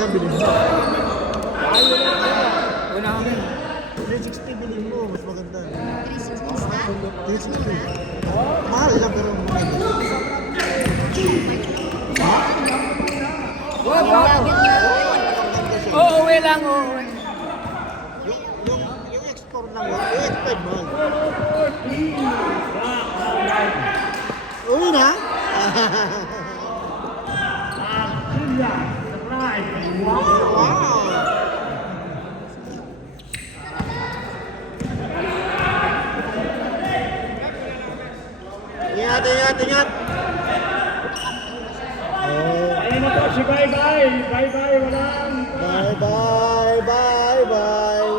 kaya bilhin mo. Ay, wala kami. 360 bilhin mo, mas maganda. 360 isa? 360. Mahal lang pero maganda. Ha? Wow! Lagyan niya. Maganda siya. Oo, uwi lang, uuwi. Yung export lang yun, yung export mahal. Uwi na? Wow! Ingat, ingat, ingat! Ayun na po si Bye Bye. Bye Bye, walang. Bye, bye, bye, bye!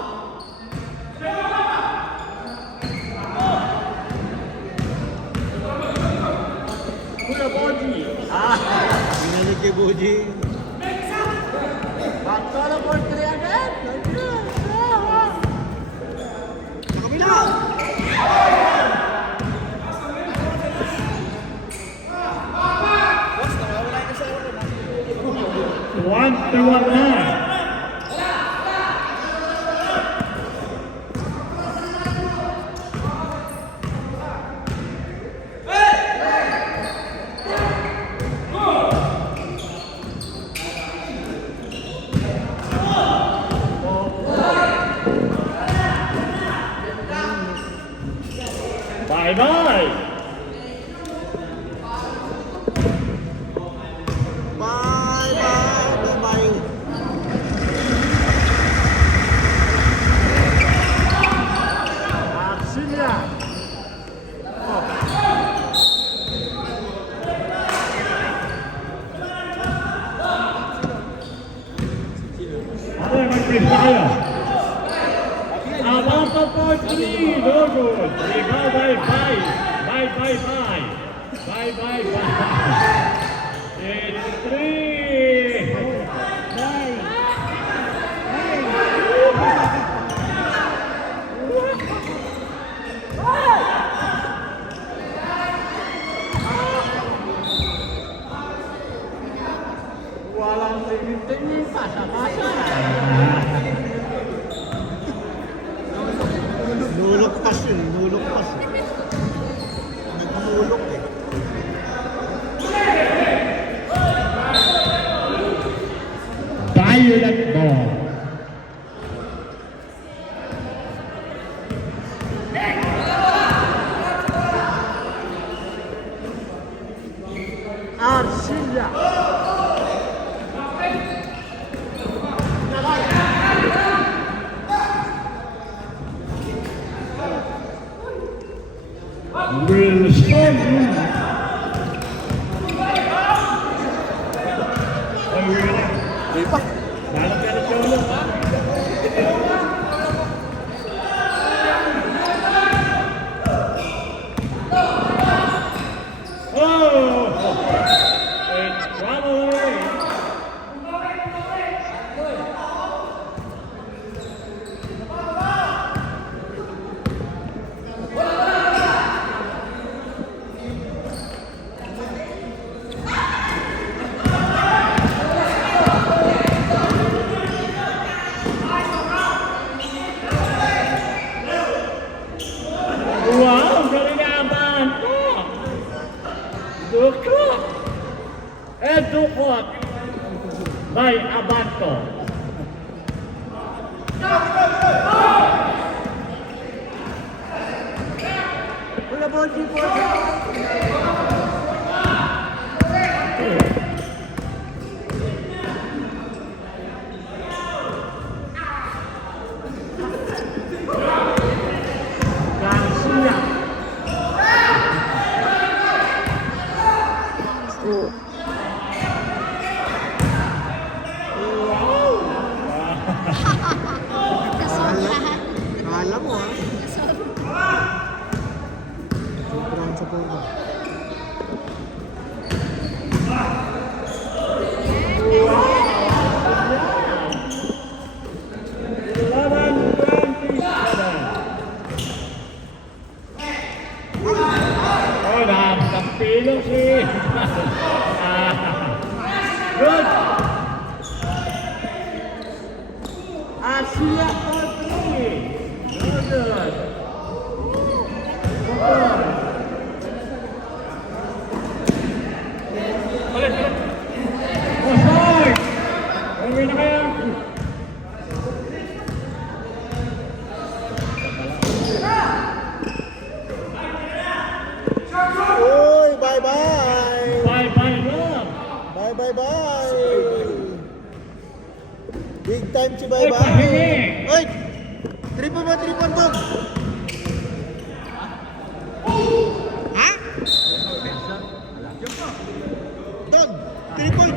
Kuya Boji. Binalik kay Buji. Solo for 3 agad. Sa kabila! One to one line. Bye bye. Bye, bye, bye! Action na. Ano, mag-print na kayo? Abang po 3, no good. Ikaw, bye bye. Bye bye bye. Bye bye bye. It's 3. Walang tingin-tingin, pasa-pasa. Nulok pas yun, nulok pas. Nagmulok eh. Violet ball. Arcilla. Will storm you. Ay, uwi na. Di pa. Galit ka ulit. Oh! It's one away. Wow, galing na Abanto! Dukot! Dukot! By Abanto. Kuya Boji, Boji! Garcia. Nasobrahan. Akala mo ha? Nasobrahan. Sobrang sa puro. Oh, nakapilo si... Good! Garcia for 3. No good. Ulit. Offside! Uwi na kaya? Uy, bye-bye! Bye-bye Rob! Bye-bye-bye! Big time si Uy, bye-bye! pahingi! Uy! Triple mo, Dog! Ha? Dog! Triple!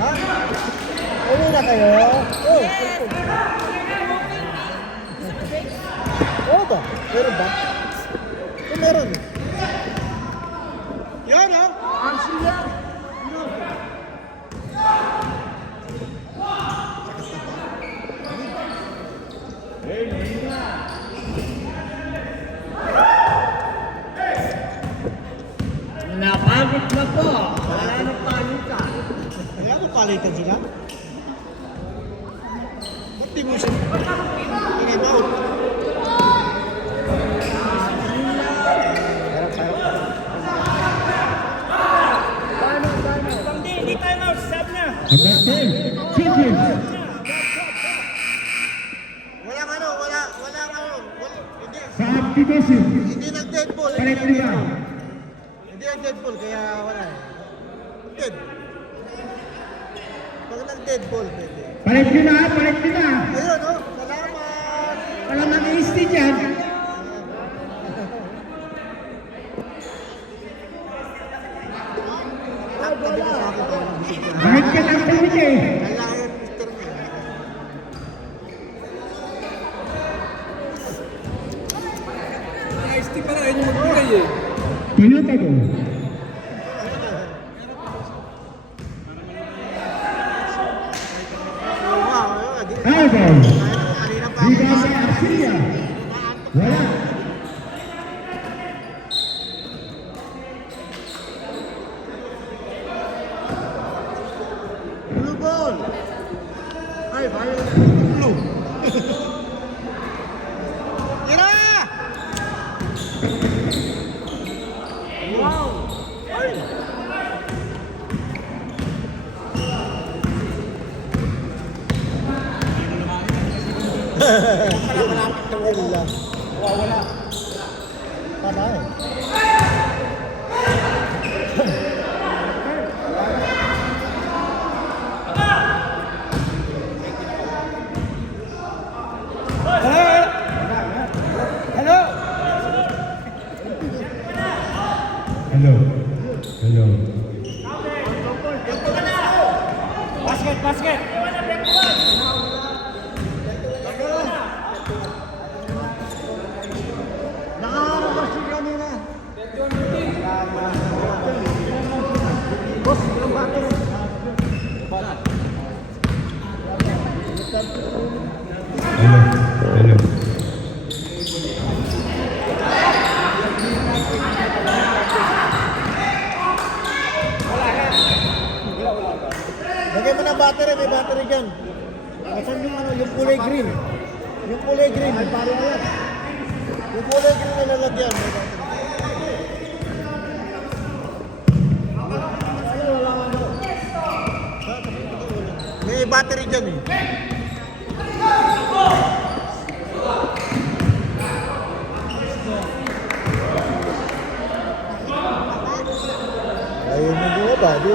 Ha? Uwi na kayo? Oh, triple. Oo ba? Meron ba? Meron. Yan ha? Arsia! Napagod na po. Wala nang palitan. Kaya mo palitan sila? Ba't di mo siya? Tingin mo. Hindi time out. Stop na. Number 10, Chicken! Walang ano, Subdivision! hindi nag-deadball. Palit nila! Hindi nag-deadball, kaya wala eh. Dead. Pag nag-deadball, pwede. Palit nila! Palit nila! Ayun, oh, salamat! Wala mag-iisti dyan. Tabi ka sa akin, parang bisig ka. Kahit ka lang kami eh! Kailangan yung mister mo. Ice tea pa rin yung magbigay eh. Pinutago! Wow, Albon! kanina pa ako. Liga sa Arcia! Wala! Blue ball! Ay, bayo. Blue. Tira! Wow! Ay! Malapit na wala. Wala. Patay. Hello. Hello! Hello! Basket. Nakaharap siya kanina. Boss, ilang bater? Hello! Hello! Lagay mo ng battery, may battery dyan. Asan yung ano, yung kulay green? Yung kulay green, may pare ayan. Yung kulay green na lalagyan, may battery. May battery dyan eh. Ayun mo bumaba, di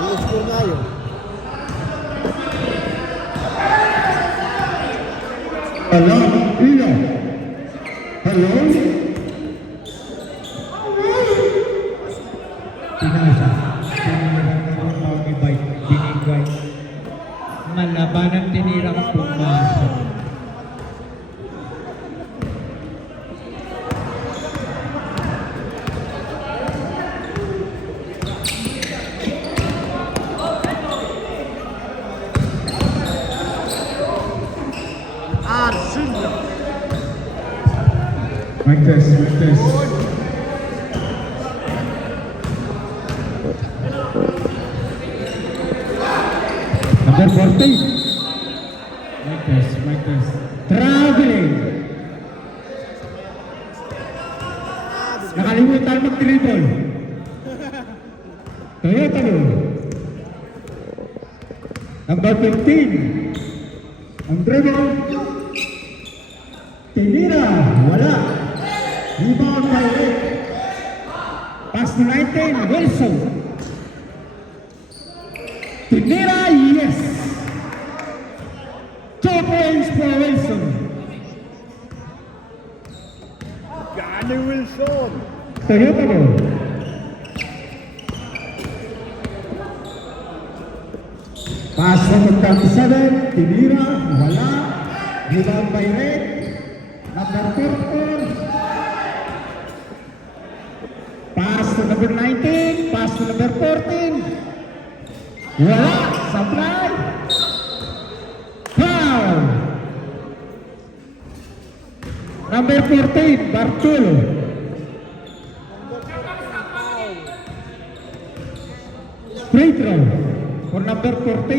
i-explore nga yun. Hello? Ilo! Hello? Pinasa. Binigay. Malabanang tinira ka pumasok. Arsenio. Mic test, mic test. Nakalimutan mag-dribble. Toyota ball. Number 15. Ang dribble. Tinira. Wala. Rebound by Rick. Pass to 19. Wilson. Tinira. Yes. 2 points for Wilson. Gani Wilson. Toyota ball. Pass from the 37, Tinira, wala. Rebound by Red. Number 14. Pass to number 19, pass to number 14. Wala, supply. Foul. Number 14, Bartulo. Free throw for number 14.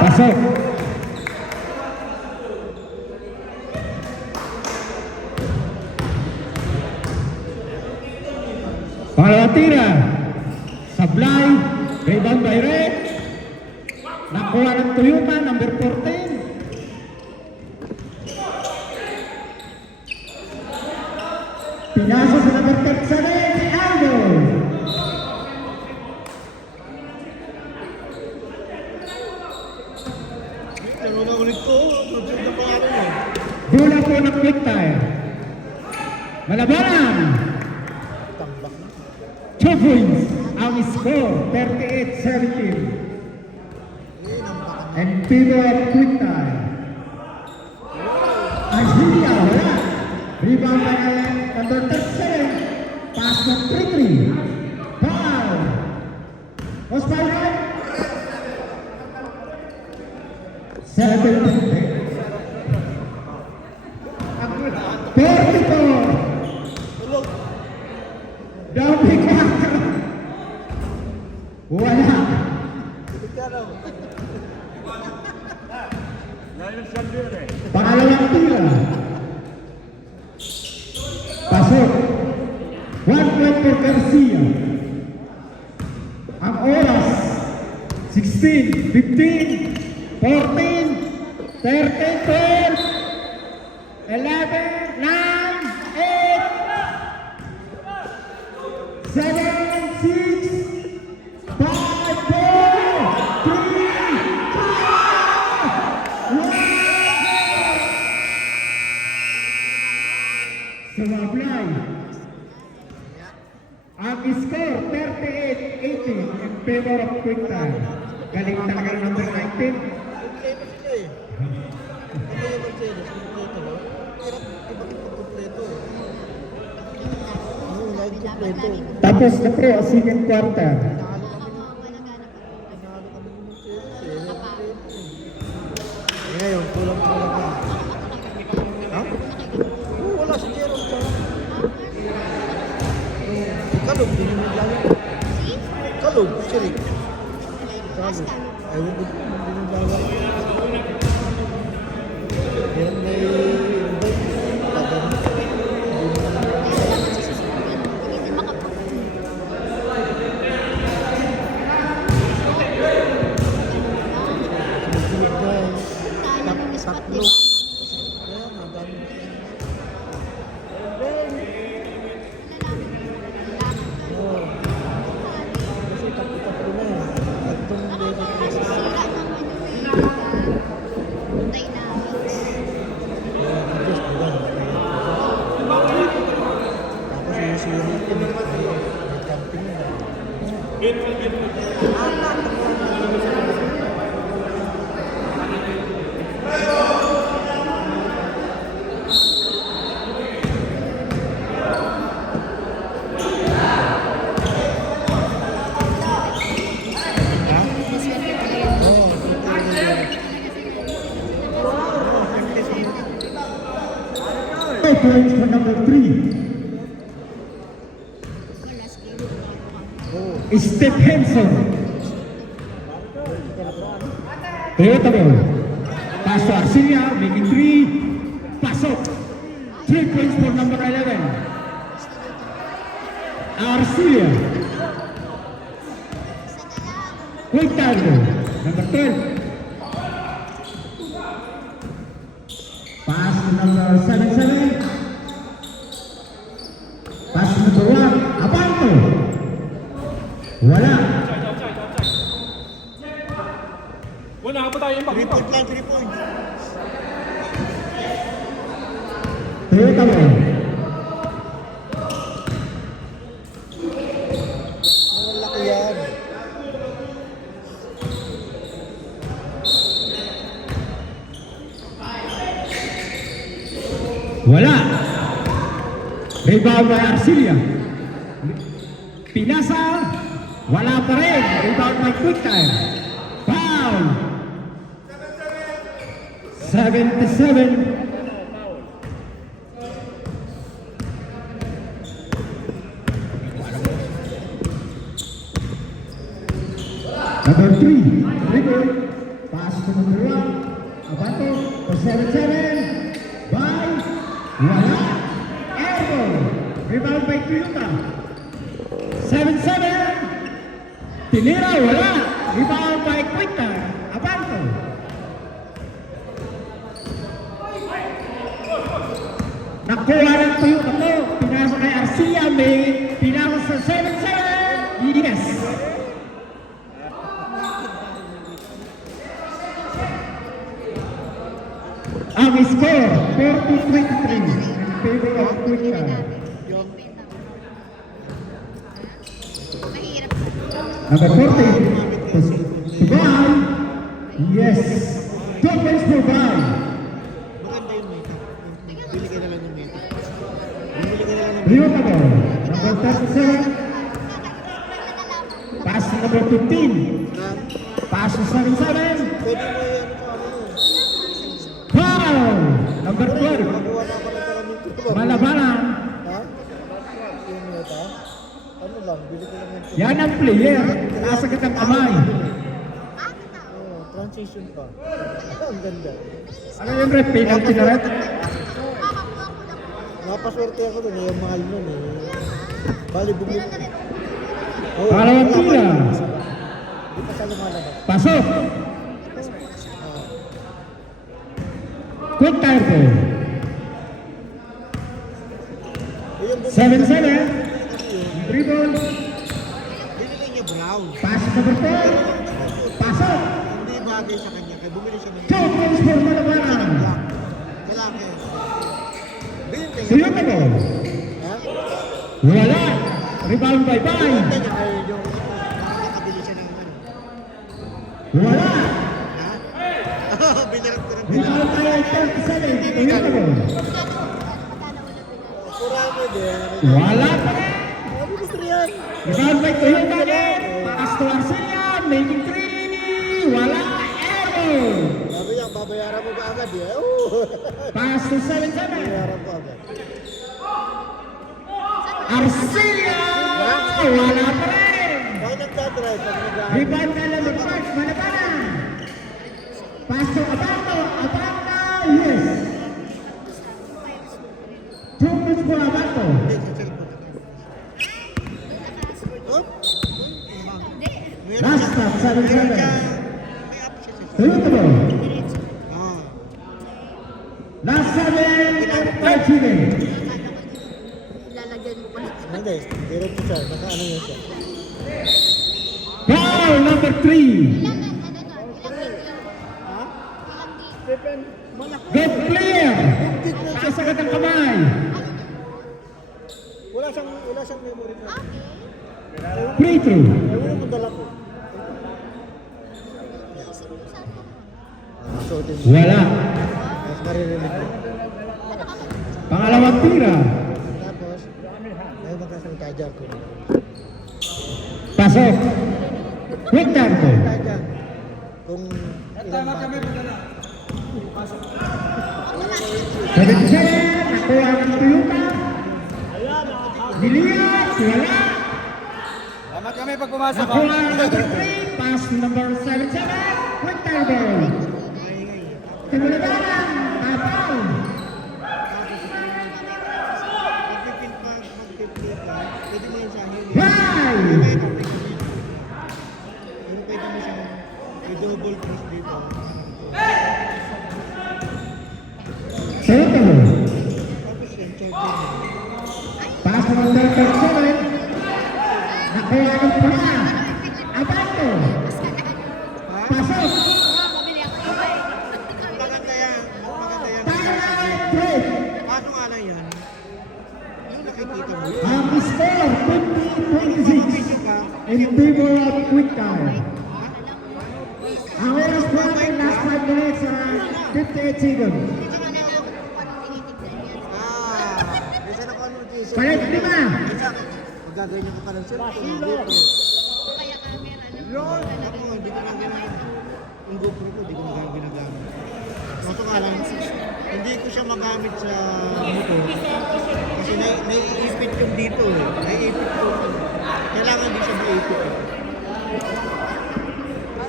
Pasok. Pangalawa tira. Sablay. Rebound by Red. Nakuha ng Toyota, number 14. Pinasa sa number 37, Aldo. Pero na ulit ko. Tutsog na pangalan mo. Bola po ng quick tire. Malabanan. Tambak na. 2 points. Ang score, 38-17. And Pino at quick tire. Arzilia, wala. Rebound by number 37. Pass ng 3-3. Foul. Was by right. 7-10. 44. Tulog. Dami kwarto. Wala. Tulog ka raw. Pangalawang tira. Pasok. 1 point for Garcia. Ang oras, 16, 15, 14, 13, 12, 11, 9, 8, 7, 6, 5, 4, 3, 2, 1. Sumablay. Ang score, 38-18 in favor of Quick Time. Galing talaga ng number 19. Kompleto sila eh. Ano yung Mercedes? Kompleto ba? Hirap iba't ibang kompleto eh. Oo, lagi kompleto. Tapos na po, second quarter. Tinalo kami ng Mercedes eh. Kompleto eh. Ngayon, kulang-kulang ka. Ha? Oo, wala si Jerome siya. Kalog, din yung naglalaro. Kalog, si Rick. Kalog. Ewan ko din yung naglalaro. Yan may invite. Tatanong. Sunod na eh. Tatlo. Ayan, madami. Oo. Kasi tatlo na eh. Tatlong beses na sila. Ayan, adjust mo lang. Tapos yung siri ko, may camping na. Oo, Five points for number 3. Stephenson. Toyota ball. Pass to Arcilia, making 3. Pasok. 3 points for number 11. Arcilia. Quick time. Number 12. Pass to number 77. Pass to number 1. Abanto. Wala. Wala pa tayo yung 3 point lang, 3 points. Toyota ball. Ang laki yan. Wala. Rebound by Arcilia. Pinasa. Wala pa rin. Rebound by Quick Time. Foul. 77. Number 3. Rebound. Pass to number 1. Abanto. For 77. By. Wala. Airball. Rebound by Toyota. 7-7. Tinira. Wala. Rebound by Quick Time. Abanto. Nakuha ng Toyota to. Pinasa kay Arcia. May pinasa sa 7-7. Yes. Ang score, 40-23 in favor of Quick Time. Mahirap. Number 40, to Bal. Yes. 2 points for Bal. Maganda yung meta. Bili ka na lang ng meta. Bili ka na lang ng meta. Beautiful. Number 37, pass to number 15. Pass to 77. Pwede mo yan sa ano yun. Foul. Number 12, Magawa na pa ng kalaming tuto. Malabanan. Ha? Yung meta? Ano lang, bili ka lang ng tuto. Yan ang player. Nasa kitang kamay. Oo, transition pa. Ang ganda. Ano yung rep? Penalty na rin? Napaswerte ako dun, yung mahal nun eh. Bali bumili. Oo, Pangalawang wala pa tira. rin. Di pa siya lumalabas. Pasok. Oo. Quick time po. Eh, yung bumili. 7-7. Kasi yun, Dribble. binili niya Brown. Pass to number 4. Pasok. Hindi bagay sa kanya, kaya bumili siya ng 2 points for Malabanan. black. Lalaki. Binte. Toyota ball. Ha? Wala. Rebound by Binte Bay. niya kayo yung nakakabili siya ng ano. Wala. Ha? Binarap ko ng Rebound by 37. Toyota ball. Kurami din. Wala pa rin. Ano gusto yan? Rebound by Toyota again. Pass to Arcia. Making 3. Wala. Airball. Sabi niya, babayaran mo ba agad eh? Oo. Pass to 7-7. Babayaran ko agad. Arcia. Wala pa rin. Bakit nagdadrive pag nag-aaral? Rebound na lang ng Park. Malabanan. Pass to Abanto. Abanto. Yes. 2 points for Abanto. Hindi, sa cellphone. Oh? Meron Last siya. stop, 7-7. Meron siya. May app siya sa Toyota ball. Ah. Last 7. 13. Lalagyan mo pala. Hindi, diretso siya. Naka ano yan siya. Foul number 3. Ilang Ha? Good player. Taas agad ang kamay. Wala siyang memory card. Free throw. Ewan mo dala ko. Suotin mo. Wala. Tapos maririnig mo. Pangalawang tira. Tapos, ay magkasalita dyan ko. Pasok. Quick time po. Salita dyan. Kung ilang bata. 77. Nakuha ng Toyota. Dilias. Wala. Salamat kami pag pumasok. Nakuha ng number 3. Pass number 77. Quick time ball. Timula Toyota. Tapos yung charger. Pass to number 37. Nakuha ng pula. Abanto. Pasok. Mabili ako iba eh. Maganda yan. Maganda yan. Timeline 3. Paano nga lang yan? Yung nakikita mo yun. Ang score, 50-26. Video ka. In favor of Quick Time. Ang oras po natin, last 5 minutes, 58 seconds. Medyo nga nalaman ko kung anong tinitignan yan. Isa na ko ano, Jason. Palit 5. Isa, magaganyan ka pa ng cellphone. O kaya camera lang. Yun! Ako nga, hindi ko na ginagamit. Yung GoPro ko, hindi ko na ginagamit. Kaso nga lang, hindi ko siya magamit sa motor. Kasi naiipit yung dito eh. Naiipit ko. Kailangan din siya maiipit eh.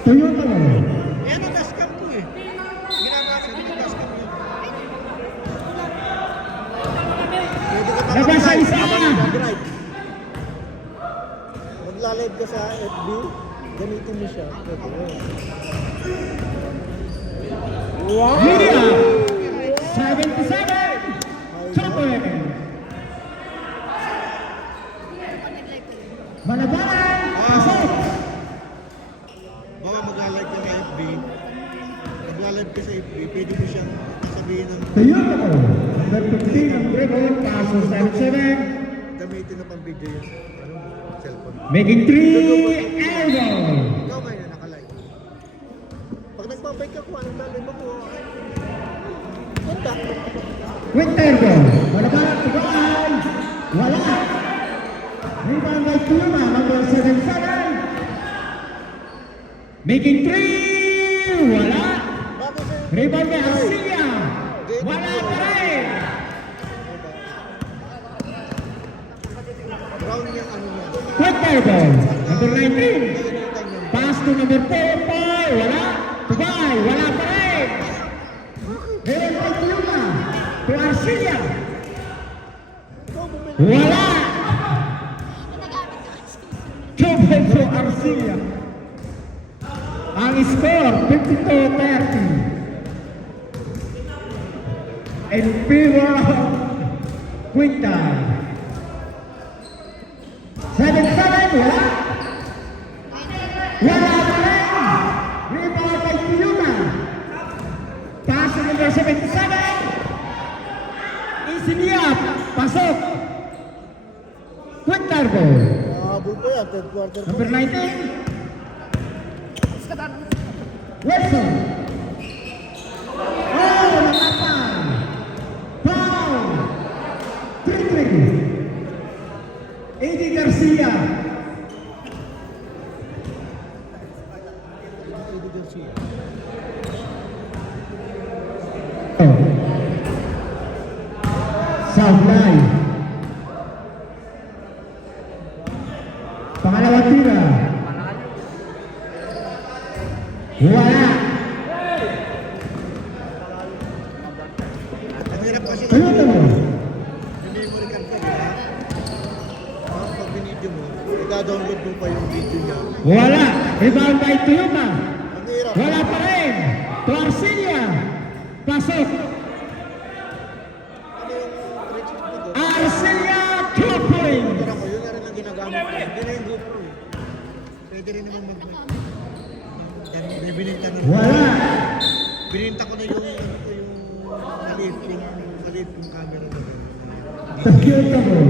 Toyota. Yan ang dashcam ko eh. Ginagawa ko yung dashcam yun. Pwede ka Labas sa isa. mag-drive. Magla-live ka sa FB, gamitin mo siya. Pwede yun. Media. 77. Chocolate. Malabanan. Pasok. Baka magla-live ka sa FB. Magla-live ka sa FB, pwede mo siyang sabihin ng Toyota. Number 15 ang Dragon. Paso 77. gamitin na pang video yung cellphone. Making 3 elbow. Ikaw ngayon nakalive. Pag nagpapay ka kung anong lalay mo ko, punta. Quick elbow. Malabanan. Tubaan. Wala. Rebound by Tuma. Number 77. Making 3. Wala. Bago sa Rebound by Arcia. Wala pa rin. brown yung ano niya. Quick elbow. Number 19. Nakikita niyo. Pass to number 4. Paul. Wala. Tubay. Wala pa rin. Rebound by Tuma. To Arcia. Ikaw bumili. Wala. Nagagamit ka kasi. Tubay to Arcia. Ang score, 52-30. In favor of Quinta. 7-7, wala. Wala pa rin. Rebound by Tiyuna. Pass to number 77. Insigniap. Pasok. Quinta ball. Habol ko yan, third quarter ko. Number 19. Wilson. Oh, nakapan. Foul. 3-3. Eddie Garcia. Eddie Garcia. Oh. Sablay. Pangalawang tira. Wala. Ang hirap kasi Toyota mo. yung memory card ka, di ba? Pag binidyo mo, i-download mo pa yung video niya. Wala. Rebound by Toyota. Ang hirap. Wala pa rin. To Arcilia. Pasok. Ano yung 360 ko? Arcilia 2 points. Pero ako, yun na rin ang ginagamit ko. Hindi na yung GoPro eh. Pwede rin naman bininta na. Wala. Bininta ko na yung ano ko yung maliit kong camera na. Toyota mo.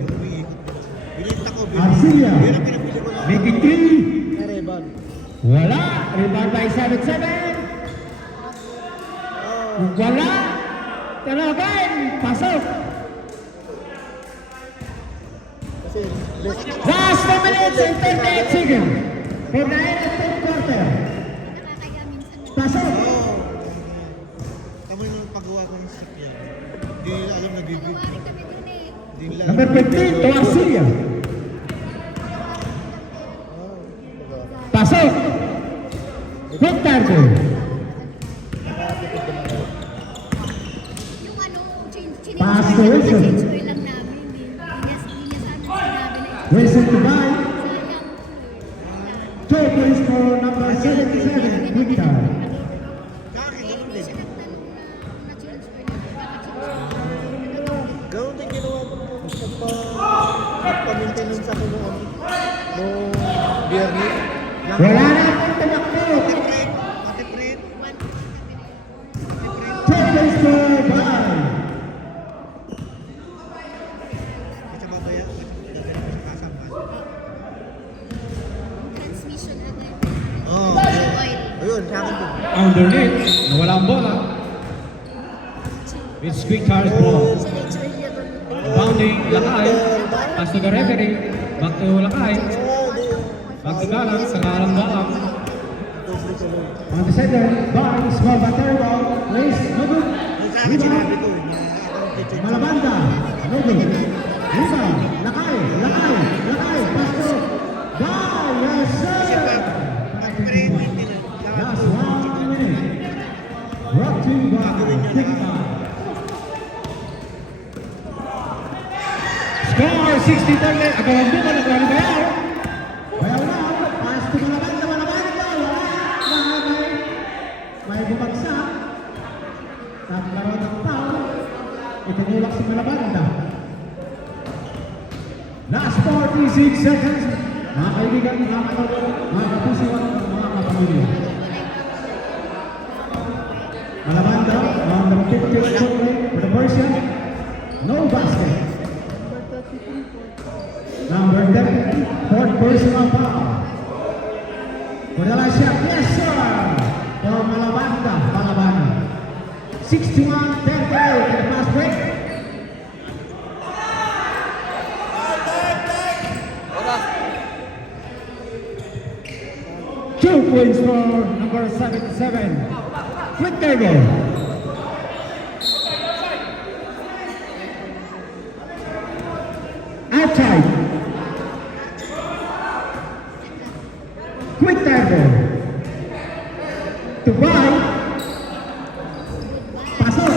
Yung umiikot na. Bininta ko. Arcia. Yun ang pinabili ko na. Making 3. Na Reban. Wala. Rebound by 7-7. Oh. Wala. Talagan. Pasok. Kasi Last 2 minutes and 38 seconds. For the end of third quarter. Nakakaya minsan. Pasok. Oo. Tama yung paggawa ko ng stick yan. Hindi nila alam na bibig. Gawa rin kami dun eh. Hindi nila Number 15, to Arcilia. Pasok. Quick target. Yung ano, change Pass to Wilson. change oil lang namin. Hindi niya sana sinabi na Wilson to buy. sayang. 2 points for number 77. Quick target. Kaki, ganun din. Siya nagtanong na change oil. nagpa-maintenance ako noong biyernes. Wala na akong tumakbo. Ate Fred. Ate Fred. Check the score by. Kasi babaya ko sa kasampan. Transmission agad. Oo. Oil. Ayun, sa akin po. Underneath, nawala ang bola. It's quick Charles ball. Sa nature niya ba? Bounding, Lakay. Pass to the referee. Back to Lakay. Back to Galang, sa Galang Galang. On the center, by small batter ball. Race, no good. Yung sa akin sinabi ko, Malabanda, no good. Rebound, Lakay, Lakay, Lakay. Pass to. Bye, yes kasi sir. pag-training nila, Last 1 minute. Brought to you by Tigma. Score 60-30. Agawan mo ka na kung ano bayaw. Bayaw na. Pass to Malabanda, Malabanda. Wala. May bumagsak. Naglaro ng foul. Itinulak si Malabanda. Last 46 seconds. Mga kaibigan, mga katolik, mga kapusiwan, mga kapamilya. Malabanda, number 50 for the Persian. No basket. Number 30, fourth personal foul. For the last shot, yes sir. For Malabanda, Malabanda. 61-38 in the fast break. Two points for number 77. Quick table. Outside. Quick table. To buy. Pasok.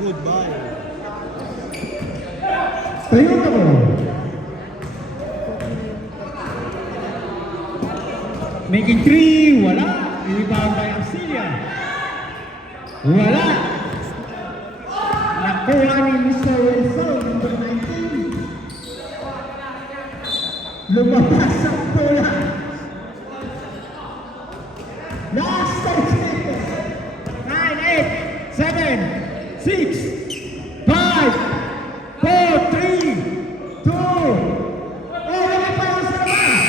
goodbye. Toyota mo. Making three, wala. Rebound by Arcilia. Wala. Nakuha ni Mr. Wilson, number 19. Lumabas ang bola. Last 10 seconds. 9, 8, 7, 6, 5, 4, 3, 2. Oh, wala pa yung sa labas.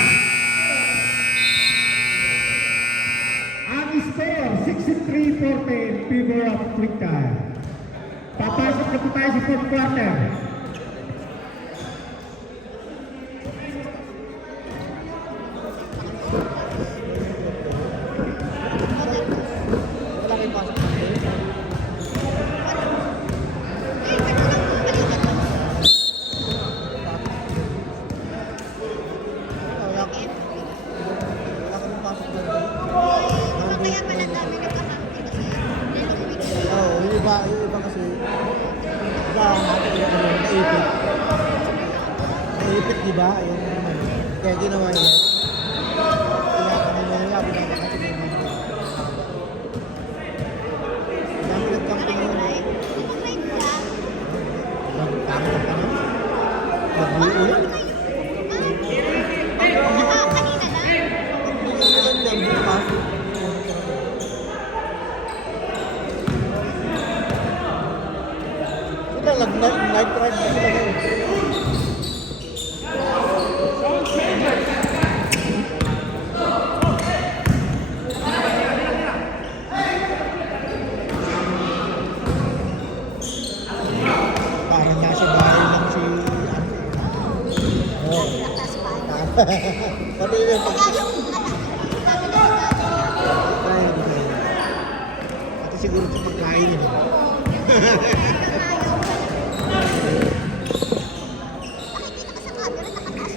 Ang score, 63-40 in favor of Quick Time. Papasok na po tayo sa fourth quarter. Wala kayong pasok. Wala kayong pasok na. Kaya pala dami nagkakampi kasi dalawang weeks. Oo, yung iba kasi naipit. Naipit, di ba? Yung kaya ginawa niya. Kaya kanina nila, binabakati na yung mga. Dami nagkamping yun eh. Nag-ride ka. Nagkamit ka na. Nag-ulit. Kanina lang. Nag-ulit yan bukas. Sila nag-night ride na sila ngayon. Parang nasa bahay lang si ano. Lakas pa. Pati yung pag Kaya yung anak, dami na nagkakaroon. Pati siguro sa pagkain yun. Nakikita ka sa camera, nakataas.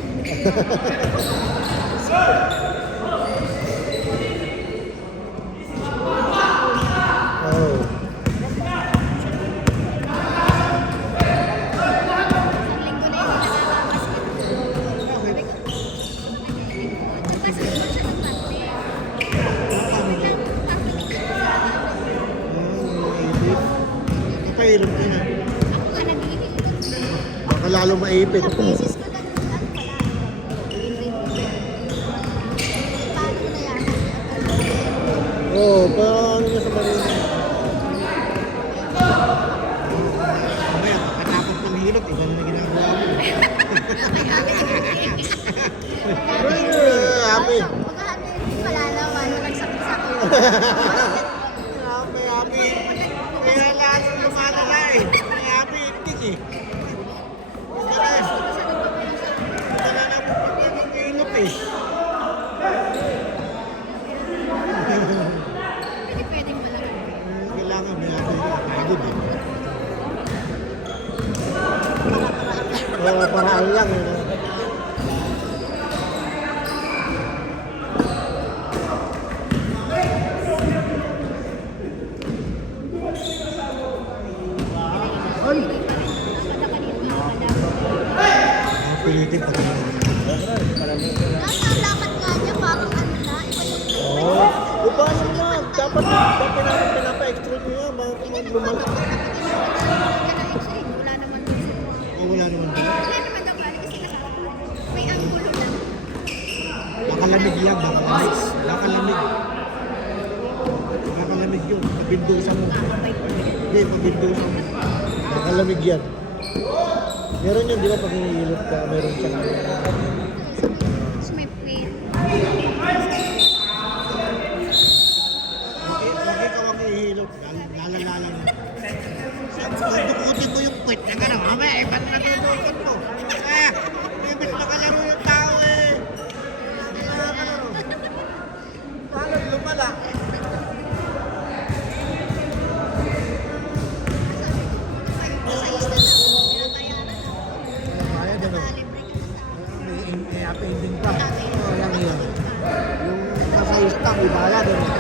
Oh. Pakailan ka na. Baka lalo maipit. Ilang beses ko lang pala. I-invite ko. Paano na yan? Oo, paano niya sa marina? Mamaya, pagkatapos ng hilot, iba na ginagawa mo. Happy. Magkahano yung malalaman nung nagsakit-sakit. Happy. Kaya lalo lumalala eh. Happy, itik eh. Wala na po pag-hilot eh. Hindi pwedeng malaman. Kailangan may happy. Pagod eh. Oo, paraan lang eh. Pilitin pag Ang lakad nga niya, parang ano na, iba yung Oo. Iba naman. Dapat pinapa-extra nyo yan. Bakit naman lumala? Wala naman dun sa O wala naman din. wala naman daw bali kasi may anggulo na. Nakalamig yan. Nakalamig. Nakalamig. Nakalamig yun. Pabindusan mo. Hindi, pabindusan mo. Nakalamig yan. Meron yun, di ba? Pag hinihilot ka, meron siyang Tapos may pain. Lagi ka wag ihilot. Lalala mo. Dukutin mo yung puwet na gano'n. Mamaya, iba na nagdudukot mo. Ibig makalaro yung tao eh. Paano lumala? Sa isla na, binabayaran na. Kaya gano'n. Libre ka na. May appending pa. Walang yan. Yung nasa istak, ibala gano'n.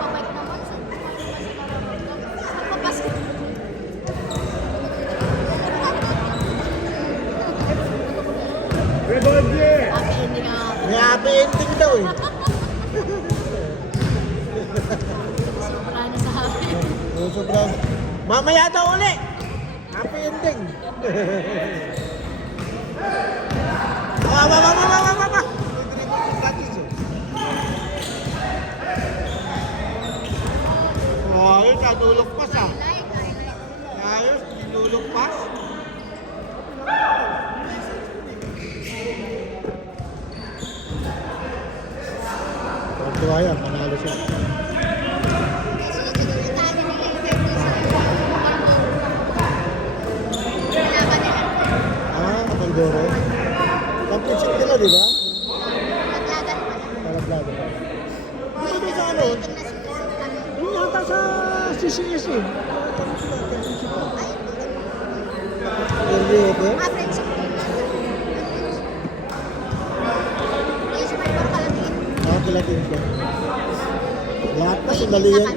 Pabalik naman sa pagpapasok. Rebelde! Happy ending nga. May happy ending daw eh. Sobra na sa happy. Sobrang. Mamaya daw uli. Happy ending. Mama. Ayos, nadulog pas ah. Ayos, nadulog pas. Tuwa yan, manalo siya. Sunod-sunod na tayo nila yung birthday sa kalaban nila. Kapaldoro. Championship nila, di ba? Naglagan pa na. Parablado. Hindi sa ano? Rating na sila sa kami. Yung yata sa CCS eh. Ay, Early okay? friendship din lang. Yung sa Maripor Kalamin. Kilatin ko. Lahat na sandali yan eh.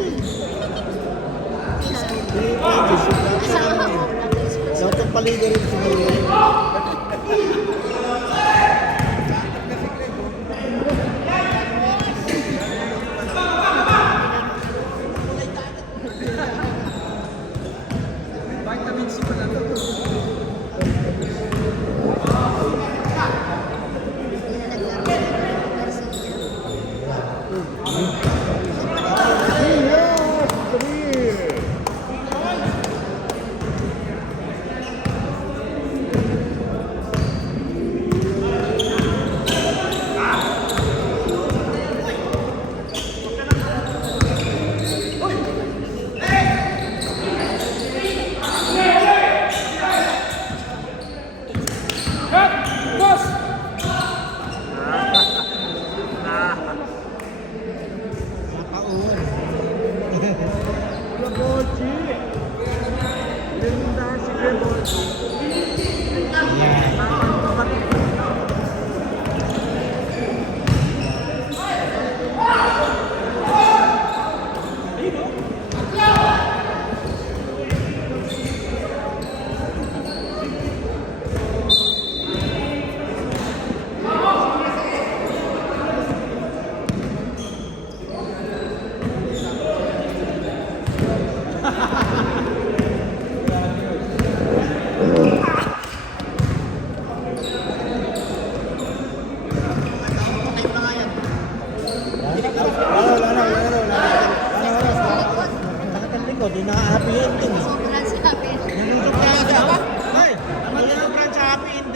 Hindi practice. Kasama ko. Lahat ng paliga rin sandali yan. Naglaro.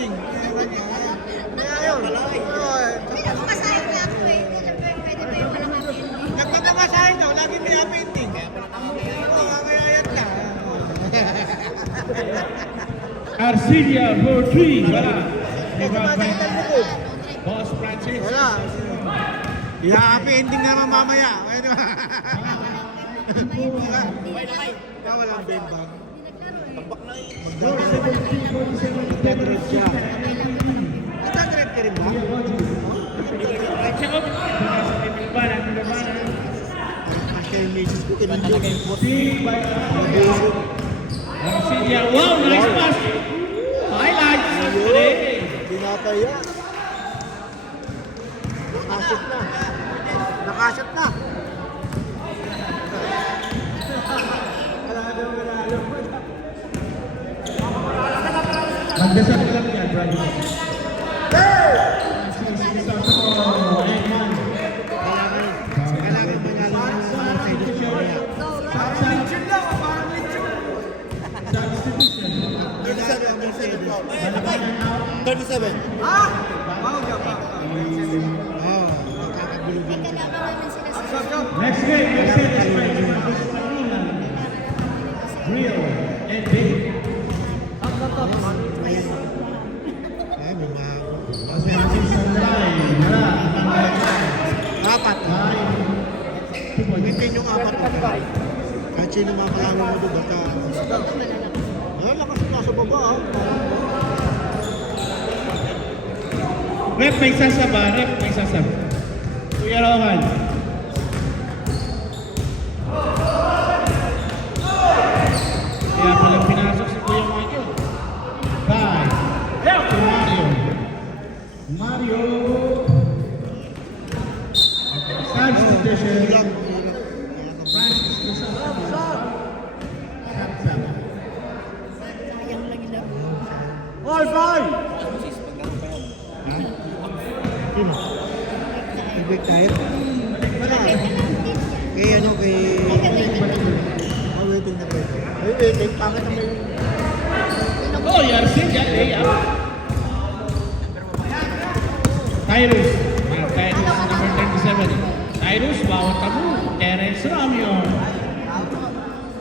ending. Kaya yun. Hindi ako masayang na ako eh. Siyempre, pwede ba yung walang happy ending? Nagpapamasahin daw, lagi may happy ending. Oo, kaya ka. Arcilia for 3. Wala. Ito makikita mo ko. Boss Francis. Wala. I-happy ending naman mamaya. Ayun ba? Walang bembang. Magdadred siya. Magdadred ka rin ba? Kasi yung misis ko, kinunod yung bot. Arcilia, wow, nice pass. Highlights of the day. Pinapaya. Nakashot na. Nakashot na. Magdasal ka lang yan, Brad. Kailangan manalo ng mga Mercedes mamaya. Kailangan ang Mercedes. 37. Oo, nakakagulugin Kalaban sila. namin sila sa Next game, Mercedes Benz versus Manila. Real and big. Ay, may mahago. Francis Sanday. Wala. Apat. Pagkitin yung apat. Kahit sino makalaro mo doon, basta... Ay, lakas na sa baba. Rep, may sasaba. Rep, may sasaba. Kuya Roman. Kaya palang pinasok si Kuya Michael. Five. To Mario. Mario. Substitution. Kulang. Francis Lusal. Samsam. sayang lang yung laro. All five! Ha? Sino? Nag-break tayo? Wala. Kay ano, kay... Oh, waiting na break. Ay, waiting. Pangit naman yung... Oh, Arcilia, layup. Tyrus. Tyrus, number 37. Tyrus, bawat tabu. Terence Romeo.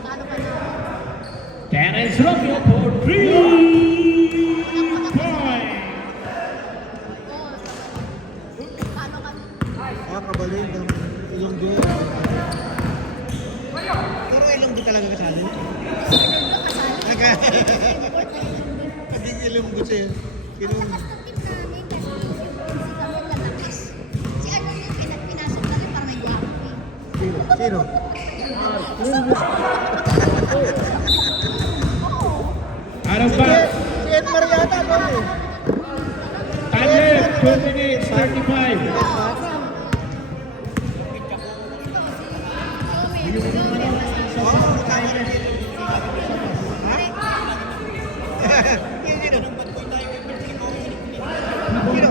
Paano pa na? Terence Romeo for 3 point. Paano kami? Kabalin ng ilong doon. Pero ilong doon talaga kasali. Naging ilong doon siya. Ilong... Lakas ng team namin kasi si kami lalakas. Si ano yung pinasok namin para may guwapo eh. Sino? Ano ba? Si Edmar yata doon eh. Time left, 2 minutes, 35. Oo, kasama rin dito. Ha? Sino? Sino?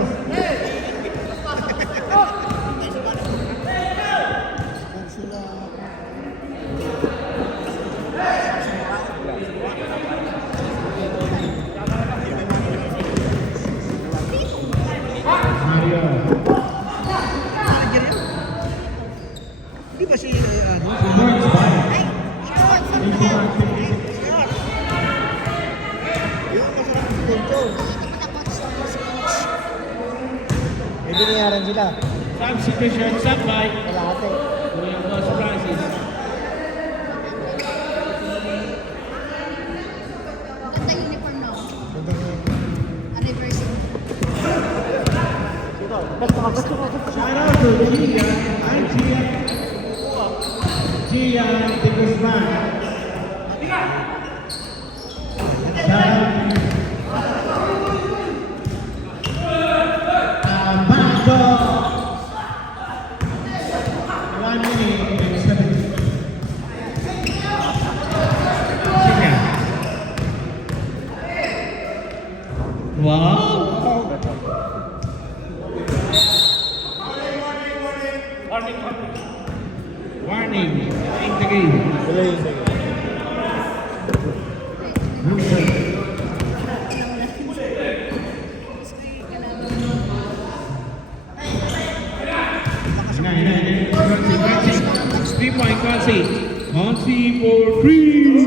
Sila... Mario. Manager yan. Di ba si ano? Lawrence Bay. Ay, ikaw, saan Thank ka? you, Mark. Yung masarap ng punto. Nakita ko sa Spanish. Eh, binayaran sila. Substitution, Sabay. Kalahati. Kuya Boss Francis. Ganda uniform na ako. Ganda nga. Anniversary. Shout out to Gian and Gian de Guzman. Abando. 1 minute and 17. Sige. Wow! Warning! Warning the game. Wala yung sige. Maxi for 3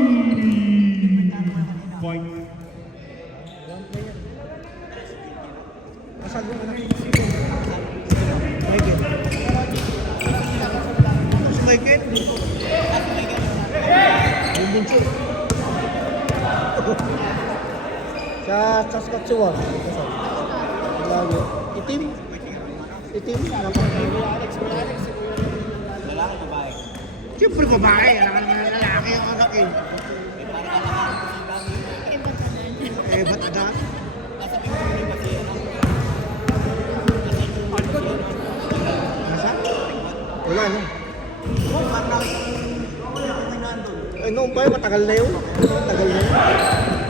point. Masal yung anak. Michael. Si Michael? Yung bunso. Sa Saskatchewan. Lagi. Itim. Itim. Siyempre babae. Alam ka naman lalaki yung anak eh. Eh, ba't agad? Nasa? Wala no? Eh, noon pa yun, matagal na yun. Matagal na yun.